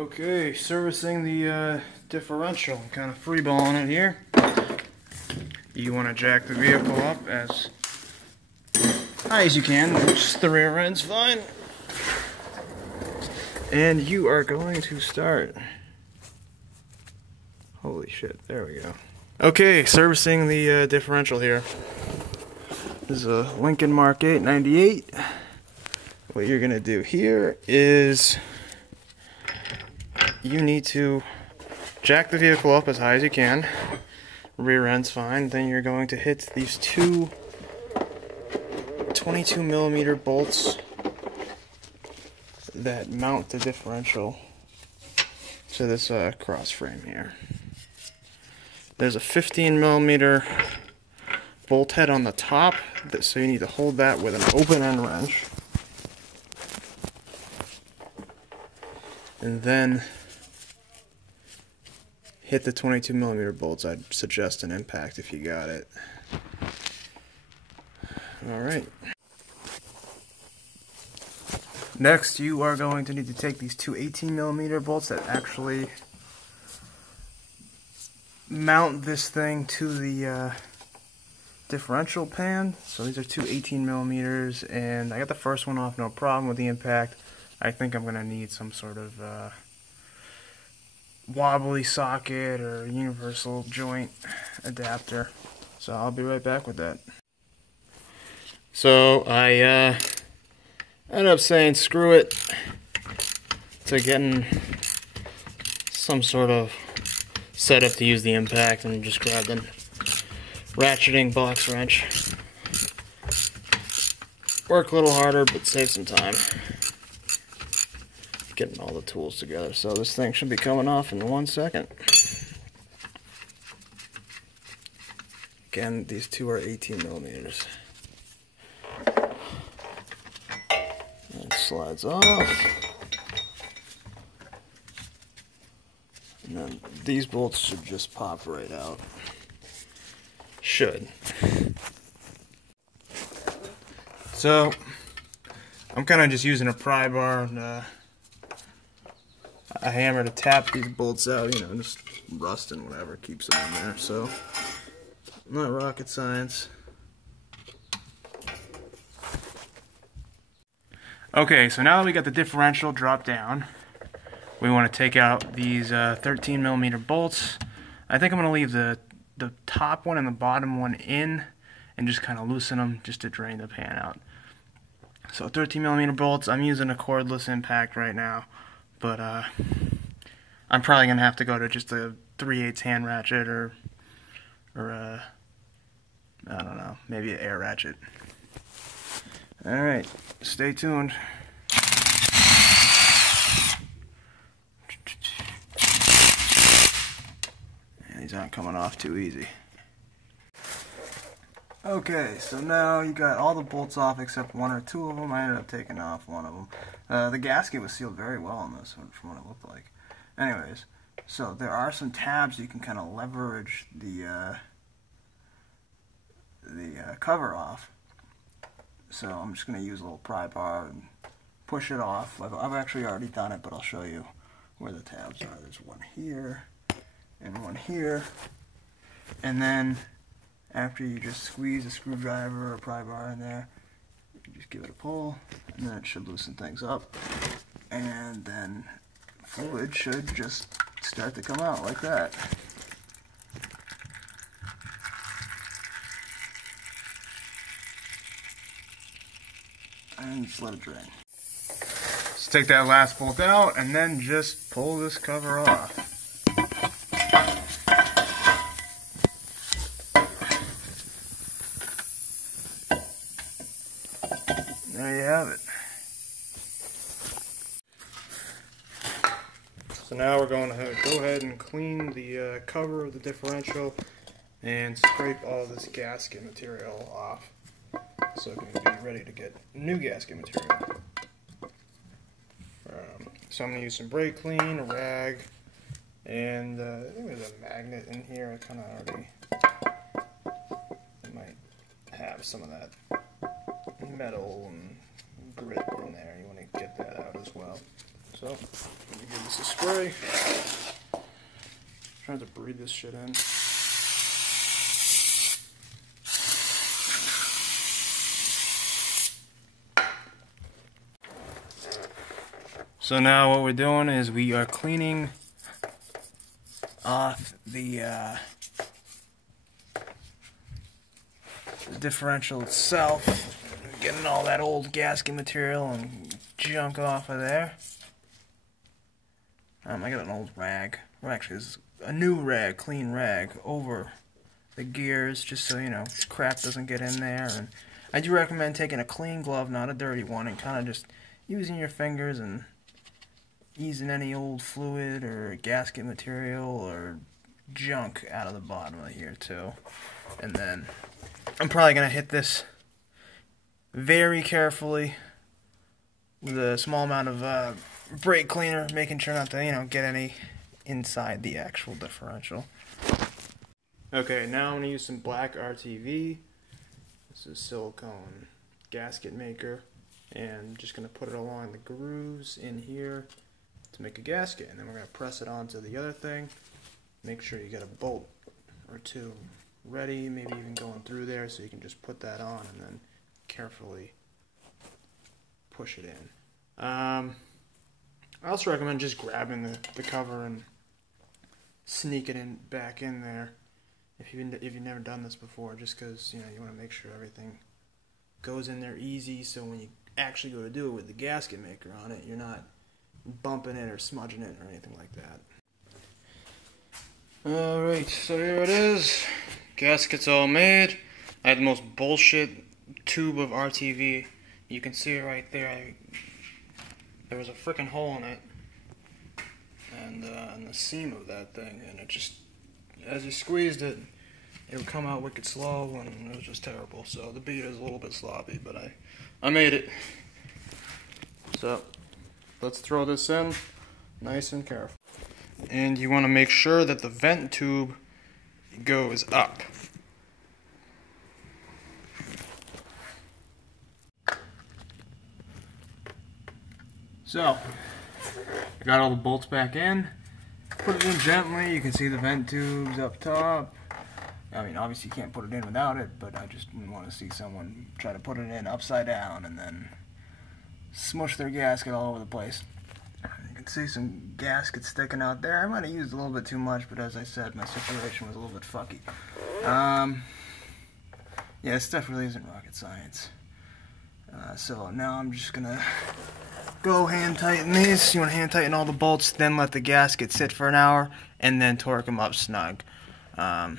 Okay, servicing the differential. I'm kind of freeballing it here. You want to jack the vehicle up as high as you can. Just the rear end's fine. And you are going to start. Holy shit, there we go. Okay, servicing the differential here. This is a Lincoln Mark 8 98. What you're going to do here is you need to jack the vehicle up as high as you can. Rear end's fine. Then you're going to hit these two 22mm bolts that mount the differential to this cross frame here. There's a 15mm bolt head on the top, so you need to hold that with an open end wrench. And then hit the 22mm bolts. I'd suggest an impact if you got it. Alright. Next, you are going to need to take these two 18mm bolts that actually mount this thing to the differential pan. So these are two 18mm, and I got the first one off, no problem with the impact. I think I'm going to need some sort of wobbly socket or universal joint adapter. So I'll be right back with that. So I ended up saying screw it to getting some sort of setup to use the impact, and just grabbed a ratcheting box wrench. Work a little harder, but save some time getting all the tools together. So this thing should be coming off in 1 second. Again, these two are 18mm. It slides off. And then these bolts should just pop right out. Should. So I'm kind of just using a pry bar and a hammer to tap these bolts out, you know, just rust and whatever keeps them in there. So not rocket science. Okay, so now that we got the differential dropped down, we want to take out these 13mm bolts. I think I'm going to leave the top one and the bottom one in and just kind of loosen them just to drain the pan out. So 13mm bolts, I'm using a cordless impact right now, but I'm probably going to have to go to just a 3/8 hand ratchet or I don't know, maybe an air ratchet. Alright, stay tuned. And these aren't coming off too easy. Okay, so now you got all the bolts off except one or two of them. I ended up taking off one of them. The gasket was sealed very well on this one from what it looked like. Anyways, so there are some tabs you can kind of leverage the cover off. So I'm just going to use a little pry bar and push it off. I've actually already done it, but I'll show you where the tabs are. There's one here and one here. And then after you just squeeze a screwdriver or a pry bar in there, you just give it a pull, and then it should loosen things up. And then fluid should just start to come out like that. And just let it drain. Just take that last bolt out and then just pull this cover off. There you have it. So now we're going to go ahead and clean the cover of the differential and scrape all this gasket material off, so it can be ready to get new gasket material. So I'm going to use some brake clean, a rag, and I think there's a magnet in here. I kind of already might have some of that metal and grit in there. You want to get that out as well. So, let me give this a spray. I'm trying to breathe this shit in. So now what we're doing is we are cleaning off the differential itself, getting all that old gasket material and junk off of there. I got an old rag, or actually this is a new rag, clean rag, over the gears, just so, you know, crap doesn't get in there. And I do recommend taking a clean glove, not a dirty one, and kind of just using your fingers and easing any old fluid or gasket material or junk out of the bottom of here too. And then I'm probably going to hit this very carefully with a small amount of brake cleaner, making sure not to, you know, get any inside the actual differential. Okay, now I'm going to use some black RTV. This is silicone gasket maker, and I'm just going to put it along the grooves in here to make a gasket, and then we're going to press it onto the other thing. Make sure you get a bolt or two ready, maybe even going through there, so you can just put that on and then carefully push it in. I also recommend just grabbing the cover and sneak it in back in there if you've never done this before, just because, you know, you want to make sure everything goes in there easy, so when you actually go to do it with the gasket maker on it, you're not bumping it or smudging it or anything like that. Alright, so here it is. Gasket's all made. I had the most bullshit tube of RTV. You can see it right there. There was a freaking hole in it, and in the seam of that thing, and it just, as you squeezed it, it would come out wicked slow, and it was just terrible. So the bead is a little bit sloppy, but I made it. So let's throw this in nice and careful. And you want to make sure that the vent tube goes up. So, I got all the bolts back in, put it in gently. You can see the vent tubes up top. I mean, obviously you can't put it in without it, but I just didn't want to see someone try to put it in upside down and then smush their gasket all over the place. You can see some gasket sticking out there. I might have used a little bit too much, but as I said, my situation was a little bit fucky. Yeah, this stuff really isn't rocket science. So now I'm just gonna go hand tighten these. You want to hand tighten all the bolts, then let the gasket sit for an hour, and then torque them up snug. I'll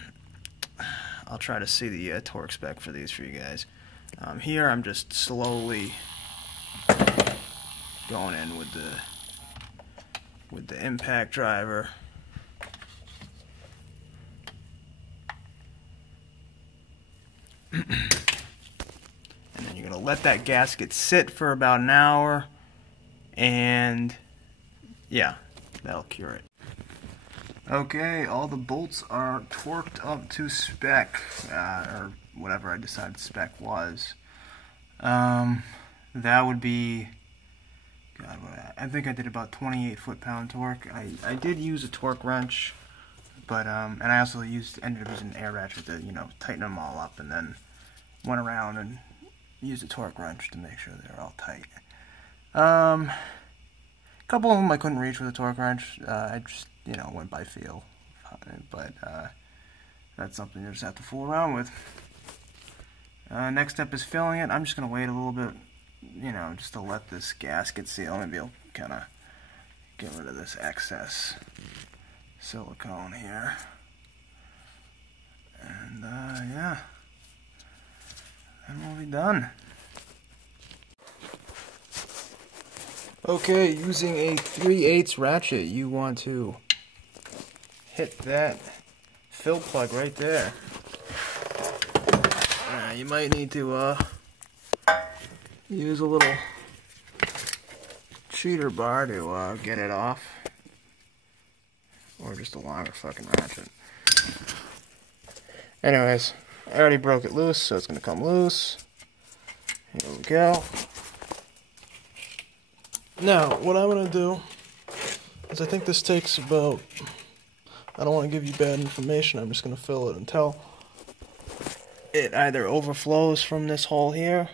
try to see the torque spec for these for you guys. Here I'm just slowly going in with the impact driver. And then you're going to let that gasket sit for about an hour, and yeah, that'll cure it. Okay, all the bolts are torqued up to spec, or whatever I decided spec was. That would be, God, I think I did about 28 foot-pound torque. I did use a torque wrench, but and I also ended up using an air ratchet to, you know, tighten them all up, and then went around and used a torque wrench to make sure they're all tight. A couple of them I couldn't reach with a torque wrench. I just, you know, went by feel, but that's something you just have to fool around with. Next step is filling it. I'm just gonna wait a little bit, you know, just to let this gasket seal. Maybe I'll kind of get rid of this excess silicone here, and yeah, then we'll be done. Okay, using a 3/8 ratchet, you want to hit that fill plug right there. You might need to use a little cheater bar to get it off, or just a longer fucking ratchet. Anyways, I already broke it loose, so it's going to come loose. Here we go. Now, what I'm going to do is I think this takes about, I don't want to give you bad information, I'm just going to fill it until it either overflows from this hole here,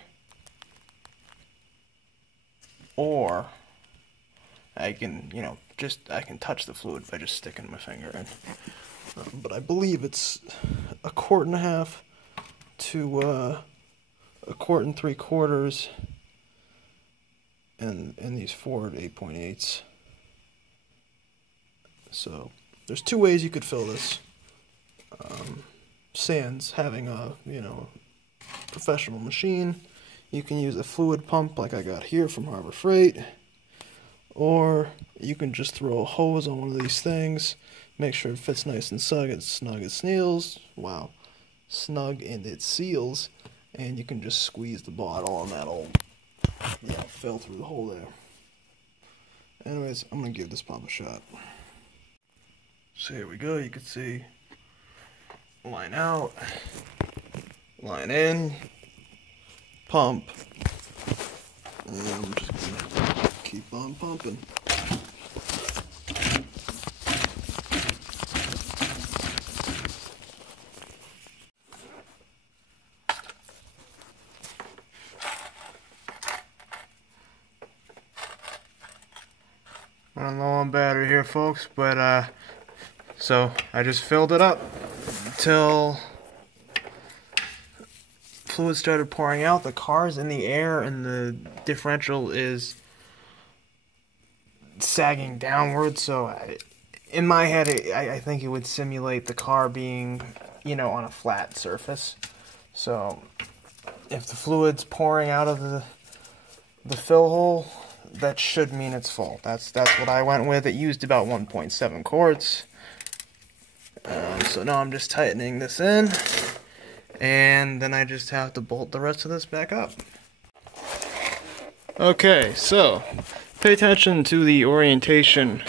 or I can, I can touch the fluid by just sticking my finger in. But I believe it's 1.5 quarts to 1 3/4 quarts, and these 4 8.8. So there's 2 ways you could fill this. Sans having a professional machine. You can use a fluid pump like I got here from Harbor Freight, or you can just throw a hose on one of these things, make sure it fits nice and snug and it seals. Wow, snug and it seals, and you can just squeeze the bottle and that'll fill through the hole there. Anyways, I'm gonna give this pump a shot. So here we go. You can see line out, line in, pump, and I'm just gonna keep on pumping. I'm low on battery here, folks, but so I just filled it up till fluid started pouring out. The car's in the air and the differential is sagging downward, so in my head I think it would simulate the car being on a flat surface. So if the fluid's pouring out of the fill hole, that should mean it's full. That's what I went with. It used about 1.7 quarts. So now I'm just tightening this in, and then I just have to bolt the rest of this back up. Okay, so pay attention to the orientation.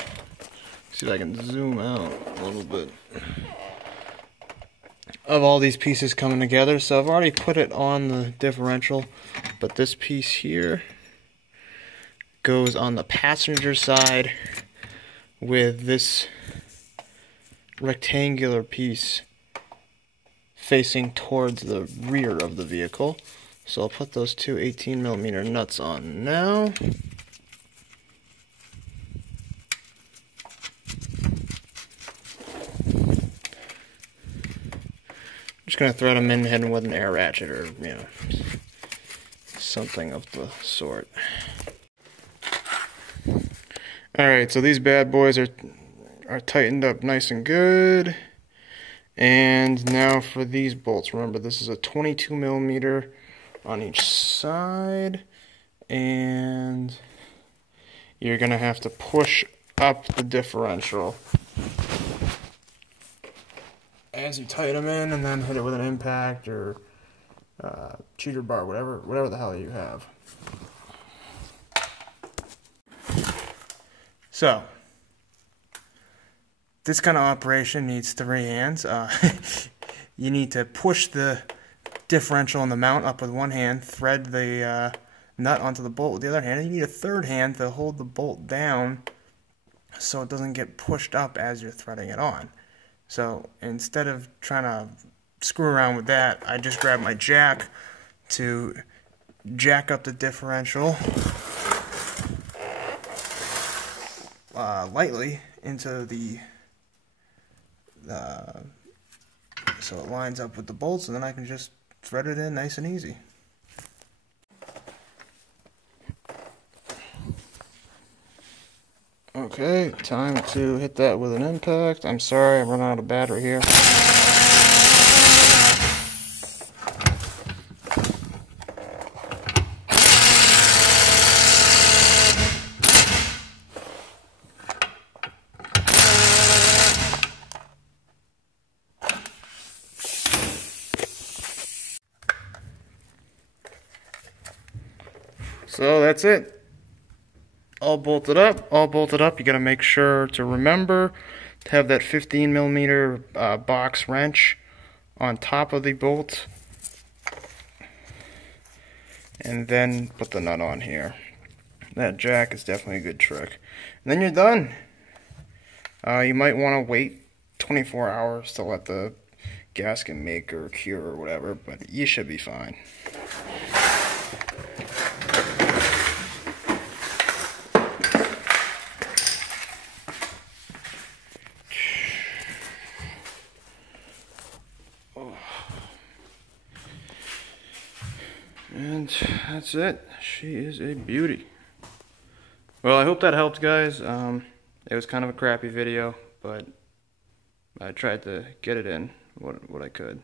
See if I can zoom out a little bit of all these pieces coming together. So I've already put it on the differential, but this piece here goes on the passenger side with this rectangular piece facing towards the rear of the vehicle. So I'll put those 2 18mm nuts on now. Just gonna thread them in hidden with an air ratchet or something of the sort. Alright, so these bad boys are tightened up nice and good. And now for these bolts. Remember, this is a 22mm on each side. And you're going to have to push up the differential as you tighten them in, and then hit it with an impact or cheater bar, whatever the hell you have. So, this kind of operation needs 3 hands. You need to push the differential and the mount up with one hand, thread the nut onto the bolt with the other hand, and you need a third hand to hold the bolt down so it doesn't get pushed up as you're threading it on. So instead of trying to screw around with that, I just grab my jack to jack up the differential lightly into the so it lines up with the bolts, and then I can just thread it in nice and easy. Okay, time to hit that with an impact. I'm sorry, I run out of battery here. So that's it. All bolted up. You gotta make sure to remember to have that 15mm box wrench on top of the bolt, and then put the nut on here. that jack is definitely a good trick. And then you're done. You might want to wait 24 hours to let the gasket make or cure or whatever, but you should be fine. And that's it. She is a beauty. Well, I hope that helped, guys. It was kind of a crappy video, but I tried to get it in what I could.